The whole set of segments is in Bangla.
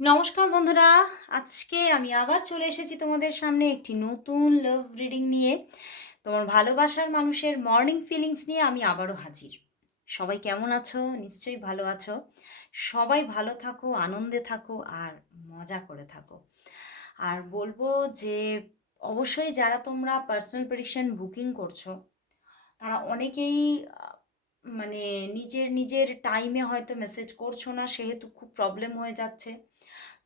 নমস্কার বন্ধুরা, আজকে আমি আবার চলে এসেছি তোমাদের সামনে একটি নতুন লাভ রিডিং নিয়ে। তোমার ভালোবাসার মানুষের মর্নিং ফিলিংস নিয়ে আমি আবারও হাজির। সবাই কেমন আছো? নিশ্চয়ই ভালো আছো। সবাই ভালো থাকো, আনন্দে থাকো আর মজা করে থাকো। আর বলব যে, অবশ্যই যারা তোমরা পার্সোনাল প্রেডিকশন বুকিং করছ, তারা অনেকেই মানে নিজের নিজের টাইমে হয়তো মেসেজ করছ না, সেহেতু খুব প্রবলেম হয়ে যাচ্ছে।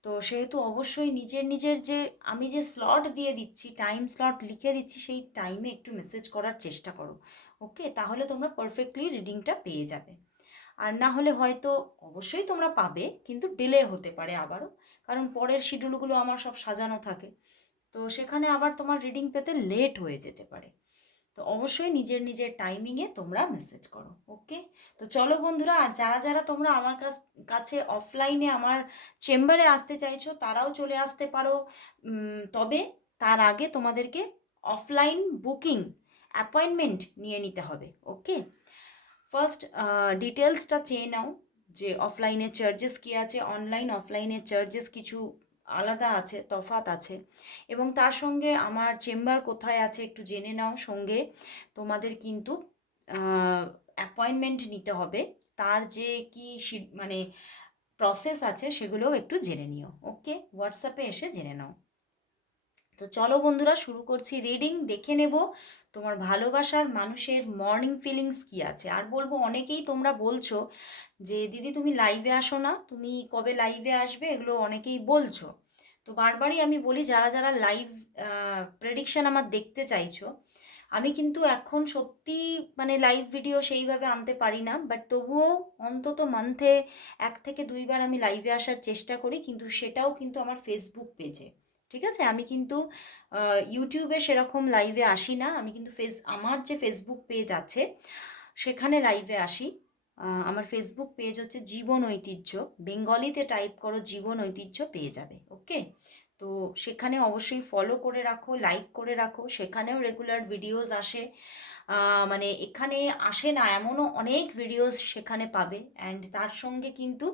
তো সেহেতু অবশ্যই নিজের নিজের যে, আমি যে স্লট দিয়ে দিচ্ছি টাইম স্লট লিখে দিচ্ছি, সেই টাইমে একটু মেসেজ করার চেষ্টা করো ওকে তাহলে তোমরা পারফেক্টলি রিডিংটা পেয়ে যাবে। আর না হলে হয়তো অবশ্যই তোমরা পাবে, কিন্তু ডিলে হতে পারে আবারও, কারণ পরের শিডিউলগুলো আমার সব সাজানো থাকে। তো সেখানে আবার তোমার রিডিং পেতে লেট হয়ে যেতে পারে। তো অবশ্যই নিজের নিজের টাইমিংয়ে তোমরা মেসেজ করো ওকে তো চলো বন্ধুরা, আর যারা যারা তোমরা আমার কাছ অফলাইনে আমার চেম্বারে আসতে চাইছো, তারাও চলে আসতে পারো। তবে তার আগে তোমাদেরকে অফলাইন বুকিং অ্যাপয়েন্টমেন্ট নিয়ে নিতে হবে ওকে ফার্স্ট ডিটেলসটা চেয়ে নাও যে অফলাইনে চার্জেস কী আছে অনলাইন অফলাইনে চার্জেস কিছু আলাদা আছে তফাত আছে। এবং তার সঙ্গে আমার চেম্বার কোথায় আছে একটু জেনে নাও সঙ্গে। তোমাদের কিন্তু অ্যাপয়েন্টমেন্ট নিতে হবে। তার যে কি মানে প্রসেস আছে সেগুলোও একটু জেনে নিও। ওকে হোয়াটসঅ্যাপে এসে জেনে নাও। তো চলো বন্ধুরা, শুরু করছি রিডিং দেখে নেব তোমার ভালোবাসার মানুষের মর্নিং ফিলিংস কি আছে। আর বলব, অনেকেই তোমরা বলছো যে, দিদি, তুমি লাইভে আসো না, তুমি কবে লাইভে আসবে? এগুলো অনেকেই বলছো। তো বারবারই আমি বলি, যারা যারা লাইভ প্রেডিকশন আমার দেখতে চাইছো, আমি কিন্তু এখন সত্যি মানে লাইভ ভিডিও সেইভাবে আনতে পারি না বাট তবুও অন্তত মান্থে এক থেকে দুইবার আমি লাইভে আসার চেষ্টা করি, কিন্তু সেটাও কিন্তু আমার ফেসবুক পেজে ঠিক আছে? আমি কিন্তু ইউটিউবে সেরকম লাইভে আসি না। আমি কিন্তু ফেস আমার যে ফেসবুক পেজ আছে, সেখানে লাইভে আসি। আমার ফেসবুক পেজ হচ্ছে জীবন ঐতিহ্য। বেঙ্গলিতে টাইপ করো জীবন ঐতিহ্য পেয়ে যাবে ওকে তো সেখানে অবশ্যই ফলো করে রাখো লাইক করে রাখো। সেখানেও রেগুলার ভিডিওস আসে। মানে এখানে আসে না, এমনও অনেক ভিডিওস সেখানে পাবে। অ্যান্ড তার সঙ্গে কিন্তু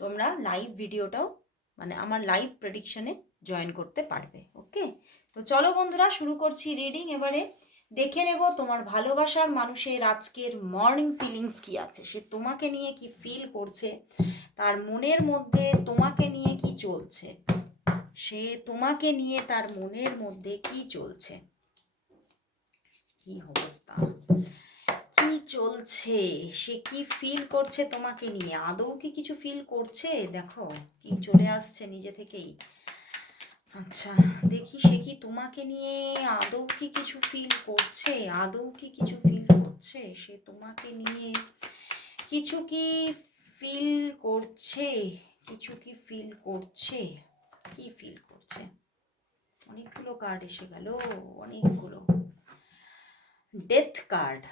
তোমরা লাইভ ভিডিওটাও মানে আমার লাইভ প্রেডিকশনে জয়েন করতে পারবে ওকে তো চলো বন্ধুরা, শুরু করছি রিডিং এবারে দেখে নেব তোমার ভালোবাসার মানুষের আজকের মর্নিং ফিলিংস কি আছে। সে তোমাকে নিয়ে কি ফিল করছে? তার মনের মধ্যে তোমাকে নিয়ে কি চলছে? সে তোমাকে নিয়ে তার মনের মধ্যে কি চলছে? কি অবস্থা? কি চলছে? সে কি ফিল করছে তোমাকে নিয়ে? আদৌ কি কিছু ফিল করছে? দেখো, কি চলে আসছে নিজে থেকেই। আচ্ছা দেখি সে কি তোমাকে নিয়ে আদৌ কি কিছু ফিল করছে? আদৌ কি কিছু ফিল করছে? সে তোমাকে নিয়ে কিছু কি ফিল করছে? কিছু কি ফিল করছে? কি ফিল করছে? অনেকগুলো কার্ড এসে গেল, অনেকগুলো। Death card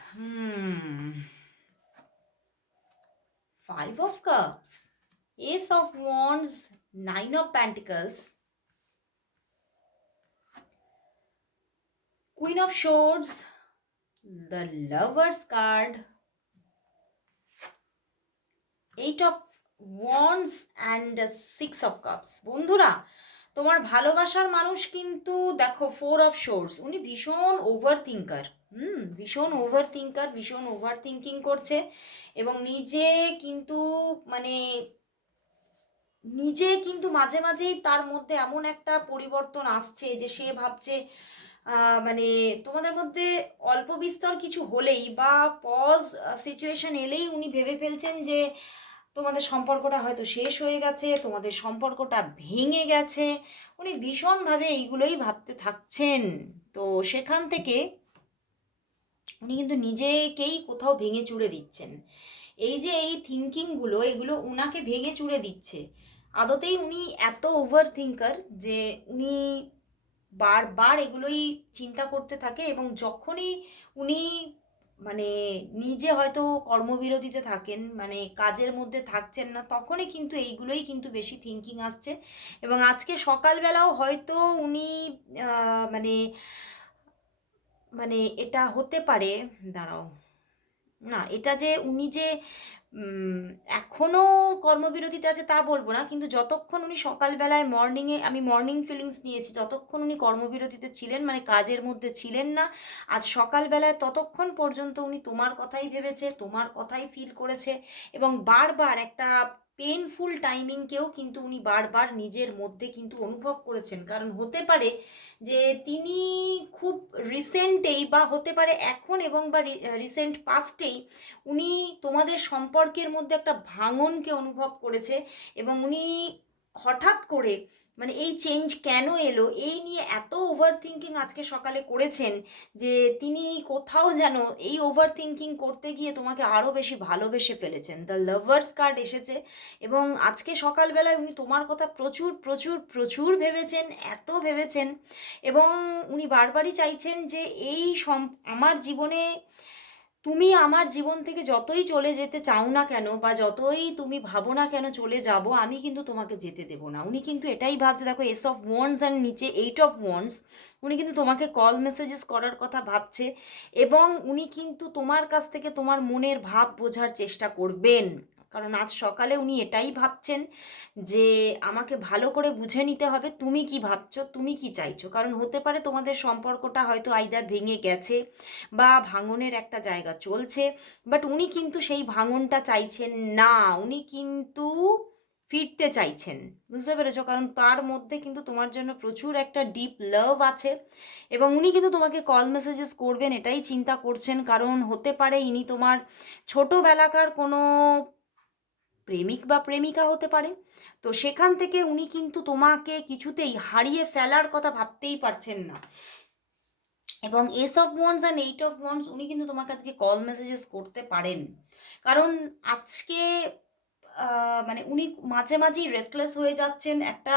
five of cups ace of wands nine of pentacles Queen of Swords, the Lover's card, Eight of Wands and Six of Cups. বন্ধুরা তোমার ভালোবাসার মানুষ কিন্তু দেখো ফোর অফ শোর্স উনি ভীষণ ওভার থিঙ্কার হুম ভীষণ ওভার থিঙ্কার ভীষণ ওভার থিঙ্কিং করছে এবং নিজে কিন্তু মানে নিজে কিন্তু মাঝে মাঝেই তার মধ্যে এমন একটা পরিবর্তন আসছে যে সে ভাবছে মানে তোমাদের মধ্যে অল্প বিস্তর কিছু হলেই বা পজ সিচুয়েশন এলেই উনি ভেবে ফেলছেন যে তোমাদের সম্পর্কটা হয়তো শেষ হয়ে গেছে, তোমাদের সম্পর্কটা ভেঙে গেছে। উনি ভীষণভাবে এইগুলোই ভাবতে থাকছেন। তো সেখান থেকে উনি কিন্তু নিজেকেই কোথাও ভেঙে চুড়ে দিচ্ছেন। এই যে এই থিঙ্কিংগুলো এগুলো ওনাকে ভেঙে চুড়ে দিচ্ছে। আদতেই উনি এত ওভার থিঙ্কার যে উনি বারবার এগুলোই চিন্তা করতে থাকে এবং যখনই উনি মানে নিজে হয়তো কর্মবিরতিতে থাকেন মানে কাজের মধ্যে থাকছেন না, তখনই কিন্তু এইগুলোই কিন্তু বেশি থিঙ্কিং আসছে। এবং আজকে সকালবেলাও হয়তো উনি মানে মানে এটা হতে পারে, দাঁড়াও, না, এটা যে উনি যে এখনও কর্মবিরতিতে আছে তা বলব না, কিন্তু যতক্ষণ উনি সকালবেলায় মর্নিংয়ে আমি মর্নিং ফিলিংস নিয়েছি যতক্ষণ উনি কর্মবিরতিতে ছিলেন মানে কাজের মধ্যে ছিলেন না, আজ সকালবেলায় ততক্ষণ পর্যন্ত উনি তোমার কথাই ভেবেছে, তোমার কথাই ফিল করেছে এবং বারবার একটা পেনফুল টাইমিংকেও কিন্তু উনি বারবার নিজের মধ্যে কিন্তু অনুভব করেছেন। কারণ হতে পারে যে তিনি খুব রিসেন্টেই বা হতে পারে এখন এবং বা রিসেন্ট পাস্টেই উনি তোমাদের সম্পর্কের মধ্যে একটা ভাঙনকে অনুভব করেছে এবং উনি হঠাৎ করে মানে এই চেঞ্জ কেন এলো? এই নিয়ে এত ওভার থিঙ্কিং আজকে সকালে করেছেন যে তিনি কোথাও যেন এই ওভার থিঙ্কিং করতে গিয়ে তোমাকে আরও বেশি ভালোবেসে ফেলেছেন। দ্য লাভার্স কার্ড এসেছে এবং আজকে সকালবেলায় উনি তোমার কথা প্রচুর প্রচুর প্রচুর ভেবেছেন, এত ভেবেছেন এবং উনি বারবারই চাইছেন যে এই সম আমার জীবনে তুমি আমার জীবন থেকে যতই চলে যেতে চাও না কেন বা যতই তুমি ভাবো না কেন চলে যাব, আমি কিন্তু তোমাকে যেতে দেবো না। উনি কিন্তু এটাই ভাবছে, দেখো এস অফ ওয়ান্স অ্যান্ড নিচে এইট অফ ওয়ান্স উনি কিন্তু তোমাকে কল মেসেজেস করার কথা ভাবছে এবং উনি কিন্তু তোমার কাছ থেকে তোমার মনের ভাব বোঝার চেষ্টা করবেন। কারণ আজ সকালে উনি এটাই ভাবছেন যে আমাকে ভালো করে বুঝে নিতে হবে, তুমি কি ভাবছ, তুমি কি চাইছো? কারণ হতে পারে তোমাদের সম্পর্কটা হয়তো আইদার ভেঙে গেছে বা ভাঙনের একটা জায়গা চলছে বাট উনি কিন্তু সেই ভাঙনটা চাইছেন না, উনি কিন্তু ফিরতে চাইছেন। বুঝতে পেরেছ? কারণ তার মধ্যে কিন্তু তোমার জন্য প্রচুর একটা ডিপ লাভ আছে এবং উনি কিন্তু তোমাকে কল মেসেজেস করবেন, এটাই চিন্তা করছেন। কারণ হতে পারে ইনি তোমার ছোটোবেলাকার কোনো প্রেমিক বা প্রেমিকা হতে পারে। তো সেখান থেকে উনি কিন্তু তোমাকে কিছুতেই হারিয়ে ফেলার কথা ভাবতেই পারছেন না। এবং ace of wands and eight of wands উনি কিন্তু তোমাকে আজকে কল মেসেজেস করতে পারেন। কারণ আজকে মানে উনি মাঝে মাঝেই রেস্টলেস হয়ে যাচ্ছেন। একটা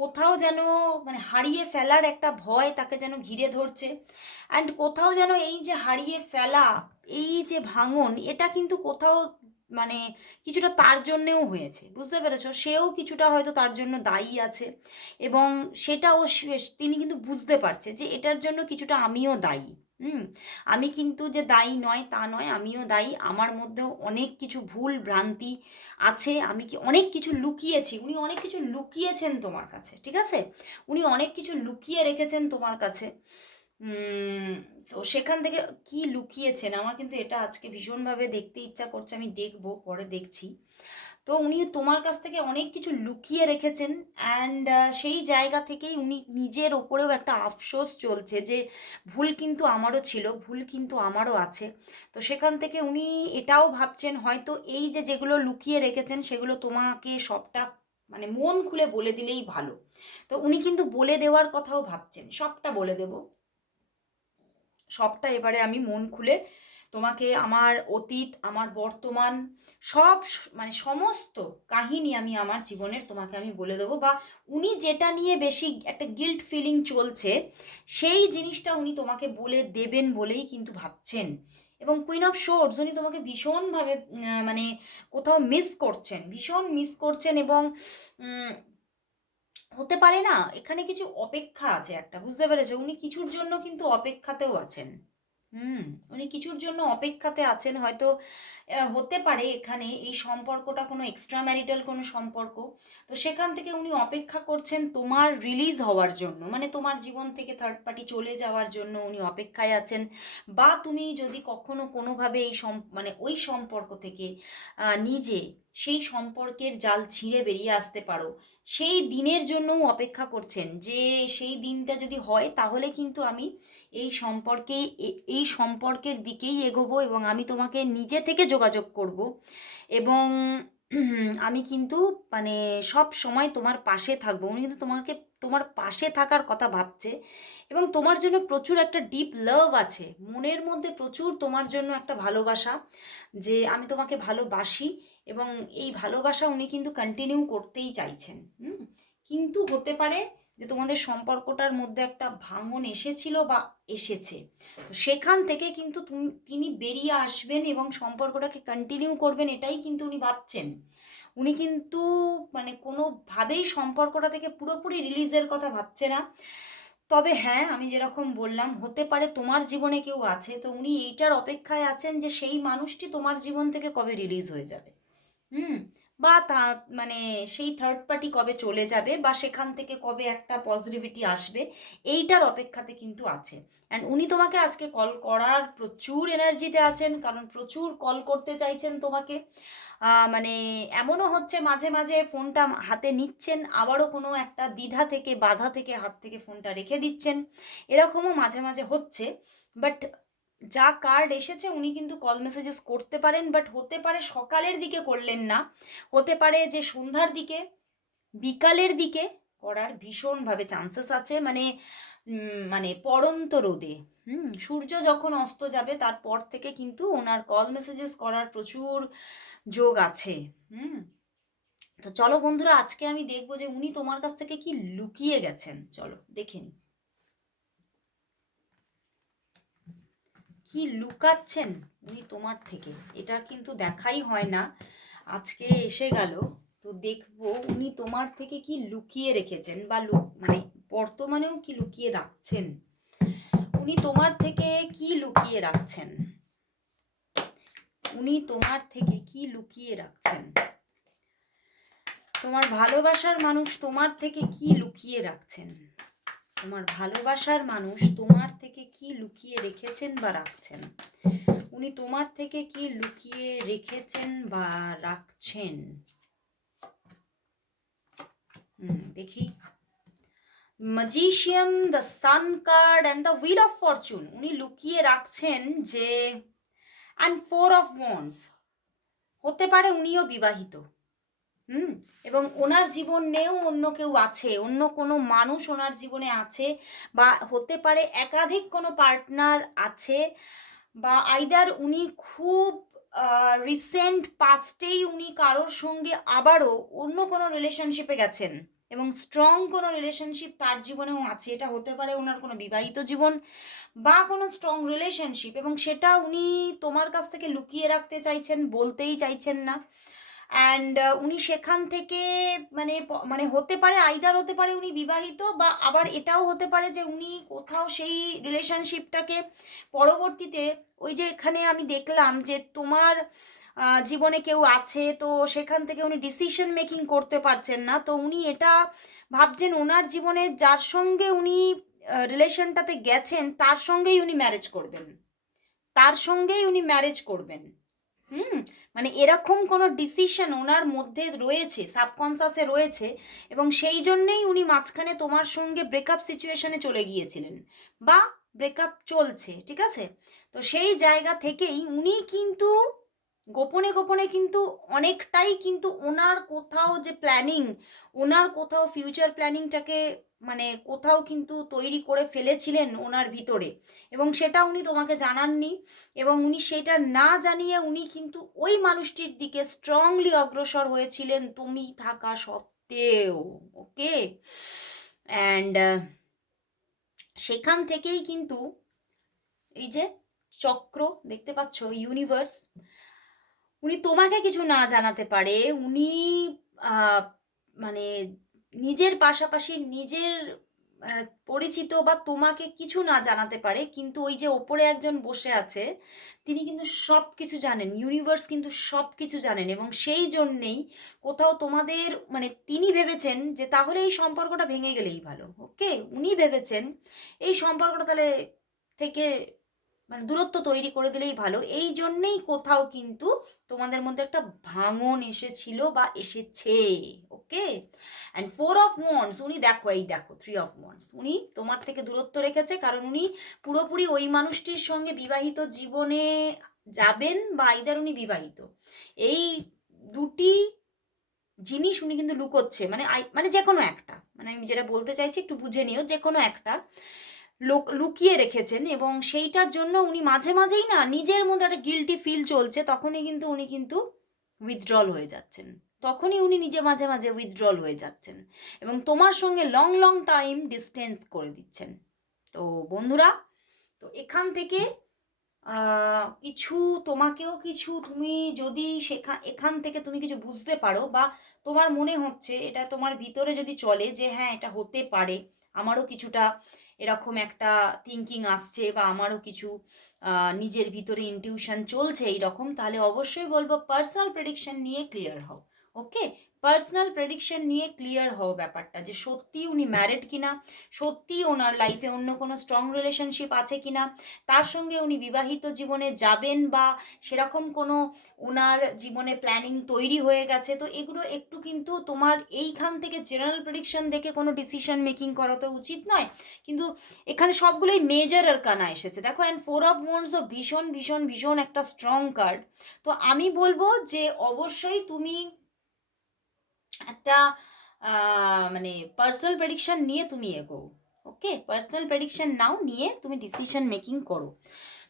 কোথাও যেন মানে হারিয়ে ফেলার একটা ভয় তাকে যেন ঘিরে ধরছে। অ্যান্ড কোথাও যেন এই যে হারিয়ে ফেলা, এই যে ভাঙন, এটা কিন্তু কোথাও মানে কিছুটা তার জন্যেও হয়েছে, বুঝতে পেরেছ? সেও কিছুটা হয়তো তার জন্য দায়ী আছে এবং সেটাও তিনি কিন্তু বুঝতে পারছে যে এটার জন্য কিছুটা আমিও দায়ী, হুম? আমি কিন্তু যে দায়ী নয় তা নয়, আমিও দায়ী। আমার মধ্যেও অনেক কিছু ভুল ভ্রান্তি আছে, আমি কি অনেক কিছু লুকিয়েছি, উনি অনেক কিছু লুকিয়েছেন তোমার কাছে, ঠিক আছে? উনি অনেক কিছু লুকিয়ে রেখেছেন তোমার কাছে। তো সেখান থেকে কি লুকিয়েছেন? আমার কিন্তু এটা আজকে ভীষণভাবে দেখতে ইচ্ছা করছে, আমি দেখব, পরে দেখছি। তো উনি তোমার কাছ থেকে অনেক কিছু লুকিয়ে রেখেছেন অ্যান্ড সেই জায়গা থেকেই উনি নিজের ওপরেও একটা আফসোস চলছে যে ভুল কিন্তু আমারও ছিল, ভুল কিন্তু আমারও আছে। তো সেখান থেকে উনি এটাও ভাবছেন, হয়তো এই যে যেগুলো লুকিয়ে রেখেছেন সেগুলো তোমাকে সবটা মানে মন খুলে বলে দিলেই ভালো। তো উনি কিন্তু বলে দেওয়ার কথাও ভাবছেন, সবটা বলে দেবো। সবটা এবারে আমি মন খুলে তোমাকে আমার অতীত, আমার বর্তমান, সব মানে সমস্ত কাহিনী আমি আমার জীবনের তোমাকে আমি বলে দেবো বা উনি যেটা নিয়ে বেশি একটা গিল্ট ফিলিং চলছে, সেই জিনিসটা উনি তোমাকে বলে দেবেন বলেই কিন্তু ভাবছেন। এবং কুইন অফ শোর্স উনি তোমাকে ভীষণভাবে মানে কোথাও মিস করছেন, ভীষণ মিস করছেন এবং হতে পারে না, এখানে কিছু অপেক্ষা আছে একটা, বুঝতে পেরেছ? উনি কিছুর জন্য কিন্তু অপেক্ষাতেও আছেন। হুম, উনি কিছুর জন্য অপেক্ষাতে আছেন, হয়তো হতে পারে এখানে এই সম্পর্কটা কোনো এক্সট্রা ম্যারিটাল কোনো সম্পর্ক। তো সেখান থেকে উনি অপেক্ষা করছেন তোমার রিলিজ হওয়ার জন্য মানে তোমার জীবন থেকে থার্ড পার্টি চলে যাওয়ার জন্য উনি অপেক্ষায় আছেন। বা তুমি যদি কখনো কোনোভাবে এই সম মানে ওই সম্পর্ক থেকে নিজে সেই সম্পর্কের জাল ছিঁড়ে বেরিয়ে আসতে পারো। সেই দিনের জন্যও অপেক্ষা করছেন যে সেই দিনটা যদি হয়, তাহলে কিন্তু আমি এই সম্পর্কে এই সম্পর্কের দিকেই এগোবো এবং আমি তোমাকে নিজে থেকে যোগাযোগ করব। এবং আমি কিন্তু মানে সব সময় তোমার পাশে থাকব। উনি কিন্তু তোমাকে, তোমার পাশে থাকার কথা ভাবছে এবং তোমার জন্য প্রচুর একটা ডিপ লাভ আছে। মনের মধ্যে প্রচুর তোমার জন্য একটা ভালোবাসা যে আমি তোমাকে ভালোবাসি এবং এই ভালোবাসা উনি কিন্তু কন্টিনিউ করতেই চাইছেন কিন্তু হতে পারে যে তোমাদের সম্পর্কটার মধ্যে একটা ভাঙন এসেছিল বা এসেছে। তো সেখান থেকে কিন্তু তিনি বেরিয়ে আসবেন এবং সম্পর্কটাকে কন্টিনিউ করবেন এটাই কিন্তু উনি ভাবছেন। উনি কিন্তু মানে কোনোভাবেই সম্পর্কটা থেকে পুরোপুরি রিলিজের কথা ভাবছে না। তবে হ্যাঁ আমি যেরকম বললাম, হতে পারে তোমার জীবনে কেউ আছে, তো উনি এইটার অপেক্ষায় আছেন যে সেই মানুষটি তোমার জীবন থেকে কবে রিলিজ হয়ে যাবে। হুম, বা তা মানে সেই থার্ড পার্টি কবে চলে যাবে বা সেখান থেকে কবে একটা পজিটিভিটি আসবে, এইটার অপেক্ষাতে কিন্তু আছে। অ্যান্ড উনি তোমাকে আজকে কল করার প্রচুর এনার্জিতে আছেন, কারণ প্রচুর কল করতে চাইছেন তোমাকে। মানে এমনও হচ্ছে মাঝে মাঝে ফোনটা হাতে নিচ্ছেন, আবারও কোনো একটা দ্বিধা থেকে, বাধা থেকে হাত থেকে ফোনটা রেখে দিচ্ছেন। এরকমও মাঝে মাঝে হচ্ছে। বাট যা কার্ড এসেছে উনি কিন্তু কল মেসেজেস করতে পারেন বাট হতে পারে সকালের দিকে করলেন না। হতে পারে যে সন্ধ্যার দিকে, বিকালের দিকে করার ভীষণভাবে চান্সেস আছে মানে মানে পড়ন্ত রোদে। হুম, সূর্য যখন অস্ত যাবে তারপর থেকে কিন্তু ওনার কল মেসেজেস করার প্রচুর যোগ আছে। হুম, তো চলো বন্ধুরা, আজকে আমি দেখব যে উনি তোমার কাছ থেকে কি লুকিয়ে গেছেন। চলো, দেখে নিই। কি লুকাচ্ছেন উনি তোমার থেকে? এটা কিন্তু দেখাই হয় না। আজকে এসে গেল, তো দেখব উনি তোমার থেকে কি লুকিয়ে রেখেছেন বা মানে বর্তমানেও কি লুকিয়ে রাখছেন? উনি তোমার থেকে কি লুকিয়ে রাখছেন? উনি তোমার থেকে কি লুকিয়ে রাখছেন? তোমার ভালোবাসার মানুষ তোমার থেকে কি লুকিয়ে রাখছেন? তোমার ভালোবাসার মানুষ তোমার থেকে কি লুকিয়ে রেখেছেন বা রাখছেন? উনি তোমার থেকে কি লুকিয়ে রেখেছেন বা রাখছেন? দেখি। Magician the sun card and the wheel of fortune উনি লুকিয়ে রাখছেন যে অ্যান্ড ফোর অফ ওয়ান্স হতে পারে উনিও বিবাহিত। হুম, এবং ওনার জীবন জীবনেও অন্য কেউ আছে, অন্য কোনো মানুষ ওনার জীবনে আছে বা হতে পারে একাধিক কোনো পার্টনার আছে বা আইদার উনি খুব রিসেন্ট পাস্টেই উনি কারোর সঙ্গে আবারও অন্য কোনো রিলেশনশিপে গেছেন এবং স্ট্রং কোনো রিলেশনশিপ তার জীবনেও আছে, এটা হতে পারে ওনার কোনো বিবাহিত জীবন বা কোনো স্ট্রং রিলেশনশিপ এবং সেটা উনি তোমার কাছ থেকে লুকিয়ে রাখতে চাইছেন, বলতেই চাইছেন না। অ্যান্ড উনি সেখান থেকে মানে মানে হতে পারে আইদার হতে পারে উনি বিবাহিত বা আবার এটাও হতে পারে যে উনি কোথাও সেই রিলেশনশিপটাকে পরবর্তীতে ওই যে এখানে আমি দেখলাম যে তোমার জীবনে কেউ আছে, তো সেখান থেকে উনি ডিসিশন মেকিং করতে পারছেন না। তো উনি এটা ভাবছেন ওনার জীবনে যার সঙ্গে উনি রিলেশনটাতে গেছেন, তার সঙ্গেই উনি ম্যারেজ করবেন। তার সঙ্গেই উনি ম্যারেজ করবেন। হুম? মানে এরকম কোনো ডিসিশন ওনার মধ্যে রয়েছে সাবকনসাসে রয়েছে এবং সেই জন্যেই উনি মাঝখানে তোমার সঙ্গে ব্রেকআপ সিচুয়েশনে চলে গিয়েছিলেন বা ব্রেকআপ চলছে, ঠিক আছে? তো সেই জায়গা থেকেই উনি কিন্তু গোপনে গোপনে কিন্তু অনেকটাই কিন্তু ওনার কোথাও যে প্ল্যানিং ওনার কোথাও ফিউচার প্ল্যানিংটাকে মানে কোথাও কিন্তু তৈরি করে ফেলেছিলেন ওনার ভিতরে। এবং সেটা উনি তোমাকে জানাননি এবং উনি সেটা না জানিয়ে উনি কিন্তু ওই মানুষটির দিকে স্ট্রংলি অগ্রসর হয়েছিলেন তুমি থাকা সত্ত্বেও ওকে অ্যান্ড সেখান থেকেই কিন্তু এই যে চক্র, দেখতে পাচ্ছ ইউনিভার্স উনি তোমাকে কিছু না জানাতে পারে, উনি মানে নিজের পাশাপাশি নিজের পরিচিত বা তোমাকে কিছু না জানাতে পারে, কিন্তু ওই যে ওপরে একজন বসে আছে, তিনি কিন্তু সব কিছু জানেন ইউনিভার্স কিন্তু সব কিছু জানেন এবং সেই জন্যেই কোথাও তোমাদের মানে তিনি ভেবেছেন যে তাহলে এই সম্পর্কটা ভেঙে গেলেই ভালো ওকে উনি ভেবেছেন এই সম্পর্কটা তাহলে থেকে মানে দূরত্ব তৈরি করে দিলেই ভালো। এই জন্যেই কোথাও কিন্তু তোমাদের মধ্যে একটা ভাঙন এসেছিল বা এসেছে, okay? And four of wands উনি দেখো, এই দেখো থ্রি অফ ওয়ান্স উনি তোমার থেকে দূরত্ব রেখেছে কারণ উনি পুরোপুরি ওই মানুষটির সঙ্গে বিবাহিত জীবনে যাবেন বা আইদার উনি বিবাহিত। এই দুটি জিনিস উনি কিন্তু লুকোচ্ছে মানে মানে যে কোনো একটা। মানে আমি যেটা বলতে চাইছি, একটু বুঝে নিও যে কোনো একটা। লোক, লুকিয়ে রেখেছেন এবং সেইটার জন্য উনি মাঝে মাঝেই না নিজের মধ্যে একটা গিলটি ফিল চলছে, তখনই কিন্তু উনি কিন্তু উইথড্রল হয়ে যাচ্ছেন। তখনই উনি নিজে মাঝে মাঝে উইথড্রল হয়ে যাচ্ছেন এবং তোমার সঙ্গে লং লং টাইম ডিস্টেন্স করে দিচ্ছেন। তো বন্ধুরা, তো এখান থেকে কিছু তোমাকেও কিছু তুমি যদি সেখান এখান থেকে তুমি কিছু বুঝতে পারো বা তোমার মনে হচ্ছে, এটা তোমার ভিতরে যদি চলে যে হ্যাঁ এটা হতে পারে, আমারও কিছুটা এরকম একটা থিঙ্কিং আসছে বা আমারও কিছু নিজের ভিতরে ইনটিউশন চলছে এইরকম, তাহলে অবশ্যই বলব পার্সোনাল প্রেডিকশন নিয়ে ক্লিয়ার হও ওকে পার্সোনাল প্রেডিকশন নিয়ে ক্লিয়ার হও ব্যাপারটা যে সত্যি উনি ম্যারিড কিনা সত্যি ওনার লাইফে অন্য কোনো স্ট্রং রিলেশনশিপ আছে কিনা, তার সঙ্গে উনি বিবাহিত জীবনে যাবেন বা সেরকম কোনো ওনার জীবনে প্ল্যানিং তৈরি হয়ে গেছে, তো এগুলো একটু কিন্তু তোমার এইখান থেকে জেনারেল প্রেডিকশন দেখে কোনো ডিসিশন মেকিং করা তো উচিত নয়। কিন্তু এখানে সবগুলোই মেজর আর কানা এসেছে। দেখো অ্যান্ড ফোর অফ ওয়ান্সও ভীষণ ভীষণ ভীষণ একটা স্ট্রং কার্ড তো আমি বলব যে অবশ্যই তুমি একটা মানে পার্সোনাল প্রেডিকশন নিয়ে তুমি এগো ওকে পার্সোনাল প্রেডিকশন নাও নিয়ে তুমি ডিসিশন মেকিং করো।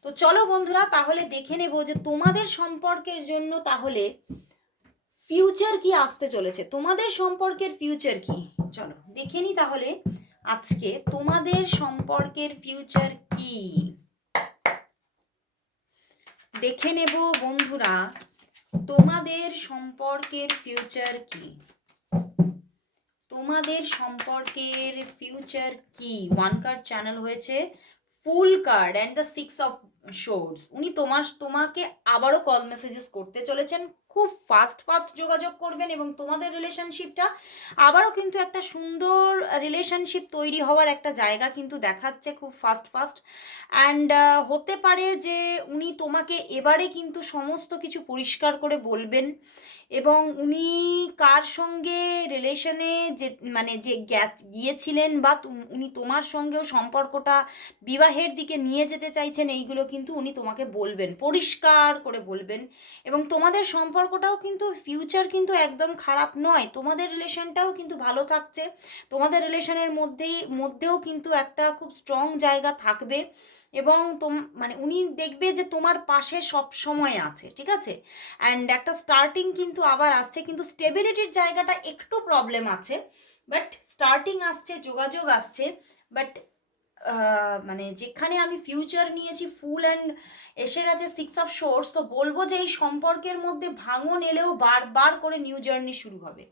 তো চলো বন্ধুরা, তাহলে দেখে নেব যে তোমাদের সম্পর্কের জন্য তাহলে ফিউচার কি আসতে চলেছে? তোমাদের সম্পর্কের ফিউচার কি? চলো, দেখে নি তাহলে আজকে তোমাদের সম্পর্কের ফিউচার কি? দেখে নেব বন্ধুরা। তোমাদের সম্পর্কের ফিউচার কি? তোমাদের সম্পর্কের ফিউচার কি? ওয়ান কার্ড চ্যানেল হয়েছে fool card and the six of swords উনি তোমার তোমাকে আবারও কল মেসেজেস করতে চলেছেন। খুব ফাস্ট ফাস্ট যোগাযোগ করবেন এবং তোমাদের রিলেশনশিপটা আবারও কিন্তু একটা সুন্দর রিলেশনশিপ তৈরি হওয়ার একটা জায়গা কিন্তু দেখাচ্ছে খুব ফাস্ট ফাস্ট অ্যান্ড হতে পারে যে উনি তোমাকে এবারে কিন্তু সমস্ত কিছু পরিষ্কার করে বলবেন এবং উনি কার সঙ্গে রিলেশনে যে মানে যে গ্যা- গিয়েছিলেন বা উনি তোমার সঙ্গেও সম্পর্কটা বিবাহের দিকে নিয়ে যেতে চাইছেন, এইগুলো কিন্তু উনি তোমাকে বলবেন, পরিষ্কার করে বলবেন এবং তোমাদের সম্পর্কটাও কিন্তু ফিউচার কিন্তু একদম খারাপ নয়। তোমাদের রিলেশনটাও কিন্তু ভালো থাকছে। তোমাদের রিলেশনের মধ্যেই, মধ্যেও কিন্তু একটা খুব স্ট্রং জায়গা থাকবে। এবং তোম মানে উনি দেখবে যে তোমার পাশে সব সময় আছে, ঠিক আছে? অ্যান্ড একটা স্টার্টিং কিন্তু আবার আসছে, কিন্তু স্টেবিলিটির জায়গাটা একটু প্রবলেম আছে। বাট স্টার্টিং আসছে, যোগাযোগ আসছে বাট মানে যেখানে আমি ফিউচার নিয়েছি ফুল অ্যান্ড এসে গেছে সিক্স অফ শোর্স তো বলব যে এই সম্পর্কের মধ্যে ভাঙন এলেও বারবার করে নিউ জার্নি শুরু হবে।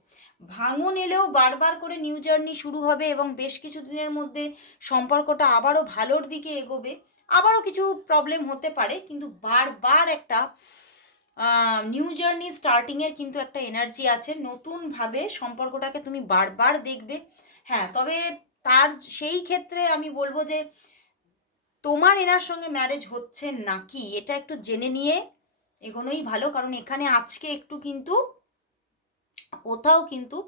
ভাঙন এলেও বারবার করে নিউ জার্নি শুরু হবে এবং বেশ কিছু দিনের মধ্যে সম্পর্কটা আবারও ভালোর দিকে এগোবে। আবারও কিছু প্রবলেম হতে পারে, কিন্তু বারবার একটা নিউ জার্নি স্টার্টিংয়ের কিন্তু একটা এনার্জি আছে। নতুনভাবে সম্পর্কটাকে তুমি বারবার দেখবে। হ্যাঁ তবে তার সেই ক্ষেত্রে আমি বলব যে, তোমার এনার সঙ্গে ম্যারেজ হচ্ছে নাকি, এটা একটু জেনে নিয়ে এগোনোই ভালো। কারণ এখানে আজকে একটু কিন্তু, কোথাও কিন্তু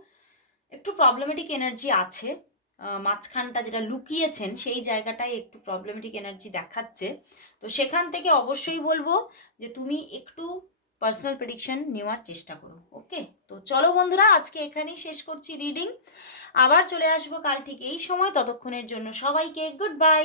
একটু প্রবলেমেটিক এনার্জি আছে। মাঝখানটা যেটা লুকিয়েছেন, সেই জায়গাটায় একটু প্রবলেমেটিক এনার্জি দেখাচ্ছে। তো সেখান থেকে অবশ্যই বলব যে, তুমি একটু পার্সোনাল প্রেডিকশন নেওয়ার চেষ্টা করো ওকে তো চলো বন্ধুরা, আজকে এখানেই শেষ করছি রিডিং আবার চলে আসব কাল ঠিক এই সময়, ততক্ষণের জন্য সবাইকে গুড বাই